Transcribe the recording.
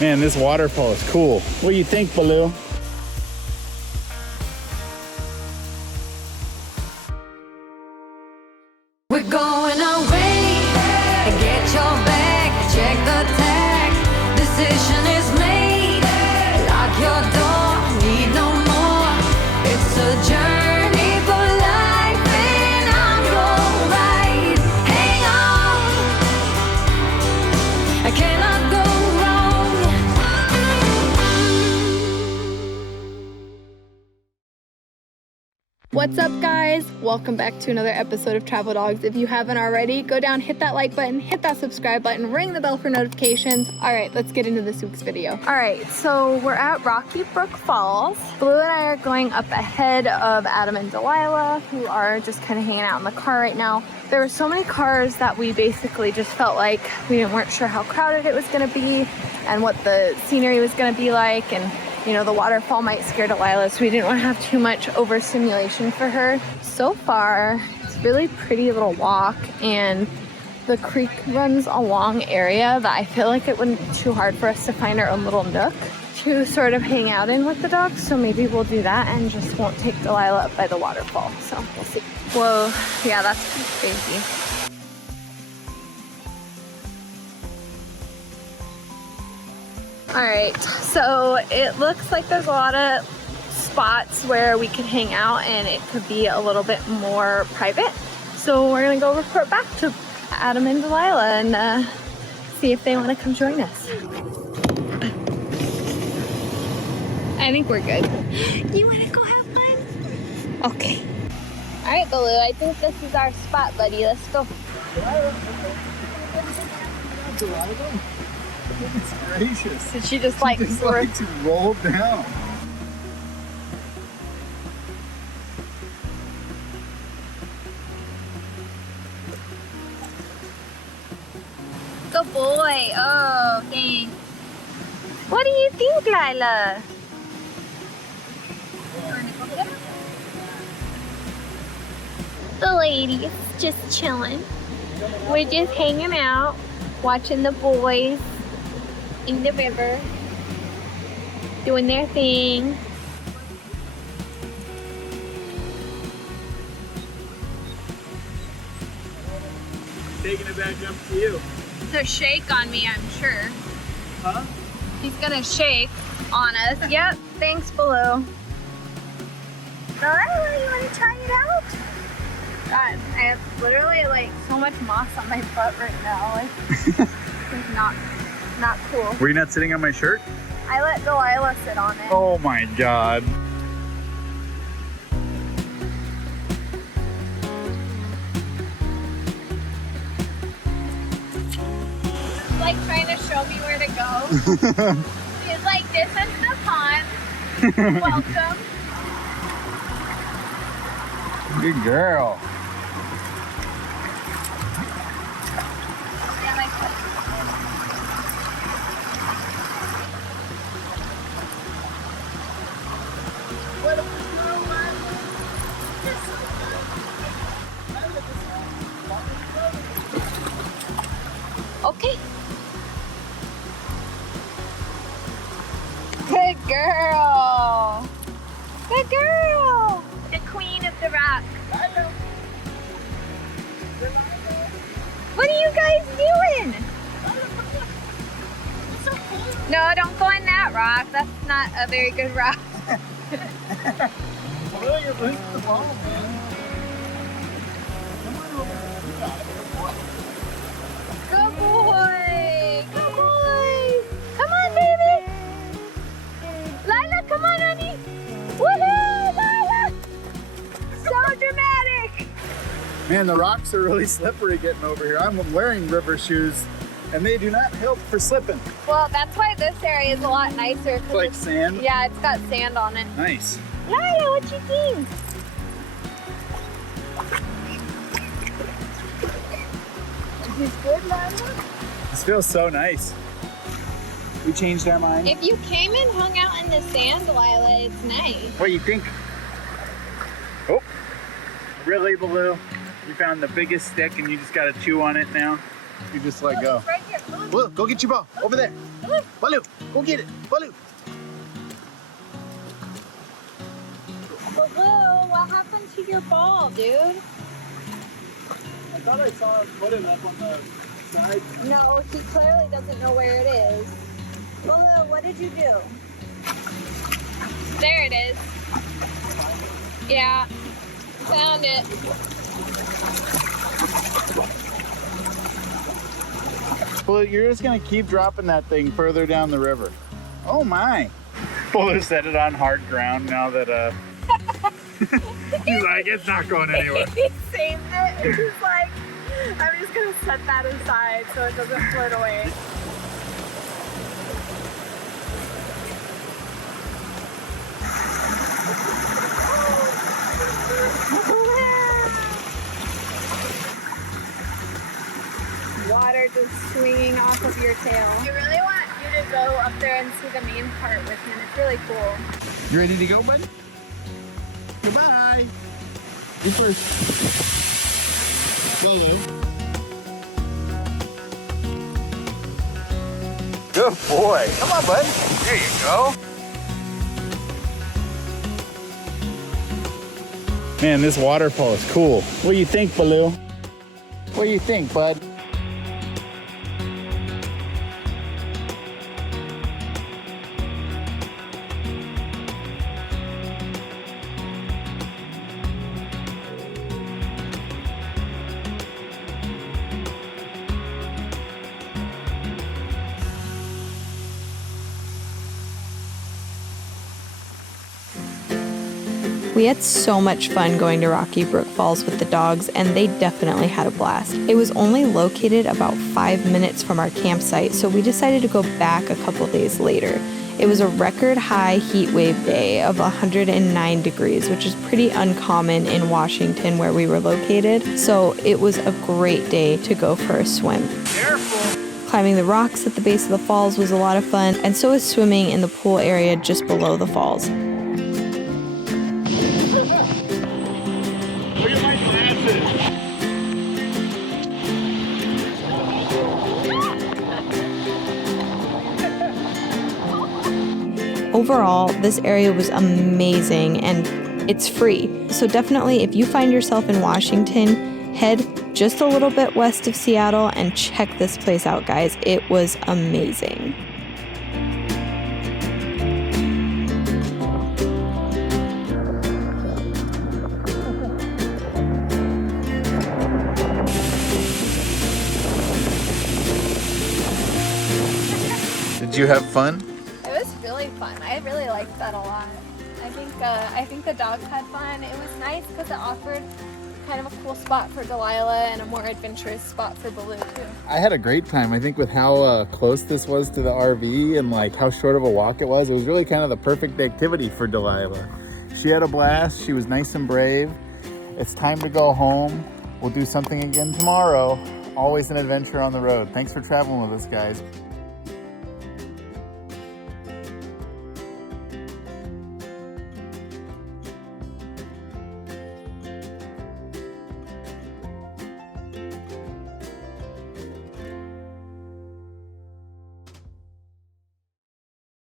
Man, this waterfall is cool. What do you think, Baloo? We're going away. Get your bag, check the tag. Decision is made. Lock your door, need no more. It's a journey for life, and I'm your ride. Hang on, I cannot go wrong. What's up, guys? Welcome back to another episode of Travel Dogs. If you haven't already, go down, hit that like button, hit that subscribe button, ring the bell for notifications. All right, let's get into this week's video. All right, so we're at Rocky Brook Falls. Blue and I are going up ahead of Adam and Delilah, who are just kind of hanging out in the car right now. There were so many cars that we basically just felt like we weren't sure how crowded it was gonna be and what the scenery was gonna be like, and you know, the waterfall might scare Delilah, so we didn't want to have too much overstimulation for her. So far, it's a really pretty little walk, and the creek runs a long area that I feel like it wouldn't be too hard for us to find our own little nook to sort of hang out in with the dogs. So maybe we'll do that and just won't take Delilah up by the waterfall. So we'll see. Whoa, yeah, that's crazy. All right, so it looks like there's a lot of spots where we can hang out and it could be a little bit more private. So we're gonna go report back to Adam and Delilah and see if they wanna come join us. I think we're good. You wanna go have fun? Okay. All right, Baloo, I think this is our spot, buddy. Let's go. It's gracious. Did she just like, to roll down? Good boy. Oh, thanks. What do you think, Lila? The ladies just chilling. We're just hanging out, watching the boys in the river, doing their thing. Taking it back up to you. To shake on me, I'm sure. Huh? He's gonna shake on us. Yep, thanks, Baloo. Delilah, you wanna try it out? God, I have literally like so much moss on my butt right now. Like, it's not cool. Were you not sitting on my shirt? I let Delilah sit on it. Oh my God. He's like trying to show me where to go. He's like, this is the pond. Welcome. Good girl. Yeah, my foot. Okay. Good girl. Good girl. The queen of the rock. What are you guys doing? No, don't go in that rock. That's not a very good rock. Well, you're losing the ball, man. Come on over. You got it. Good boy. Good boy. Come on, baby. Lila, come on, honey. Woohoo, Lila. So dramatic. Man, the rocks are really slippery getting over here. I'm wearing river shoes, and they do not help for slipping. Well, that's why this area is a lot nicer. Like sand? Yeah, it's got sand on it. Nice. Lila, what you think? Is this good, Lila? This feels so nice. We changed our mind. If you came and hung out in the sand, Delilah, it's nice. What do you think? Oh, really, Baloo? You found the biggest stick and you just gotta chew on it now? You just let go. Right here. Come on. Baloo, go get your ball. Over there. Baloo, go get it. Baloo. Baloo, what happened to your ball, dude? I thought I saw him put it up on the side. No, he clearly doesn't know where it is. Baloo, what did you do? There it is. Yeah, found it. Baloo, you're just gonna keep dropping that thing further down the river. Oh my. Baloo set it on hard ground now that he's like, it's not going anywhere. He saved it and he's like, I'm just gonna set that aside so it doesn't float away. Water just swinging off of your tail. I really want you to go up there and see the main part with him. It's really cool. You ready to go, bud? Goodbye. You first. Go, Lou. Good boy. Come on, bud. There you go. Man, this waterfall is cool. What do you think, Baloo? What do you think, bud? We had so much fun going to Rocky Brook Falls with the dogs, and they definitely had a blast. It was only located about 5 minutes from our campsite, so we decided to go back a couple days later. It was a record high heat wave day of 109 degrees, which is pretty uncommon in Washington where we were located, so it was a great day to go for a swim. Careful. Climbing the rocks at the base of the falls was a lot of fun, and so was swimming in the pool area just below the falls. Look at my glasses. Overall, this area was amazing and it's free. So definitely, if you find yourself in Washington, head just a little bit west of Seattle and check this place out, guys. It was amazing. Did you have fun? It was really fun. I really liked that a lot. I think the dogs had fun. It was nice because it offered kind of a cool spot for Delilah and a more adventurous spot for Baloo too. I had a great time. I think with how close this was to the RV and like how short of a walk it was really kind of the perfect activity for Delilah. She had a blast. She was nice and brave. It's time to go home. We'll do something again tomorrow. Always an adventure on the road. Thanks for traveling with us, guys.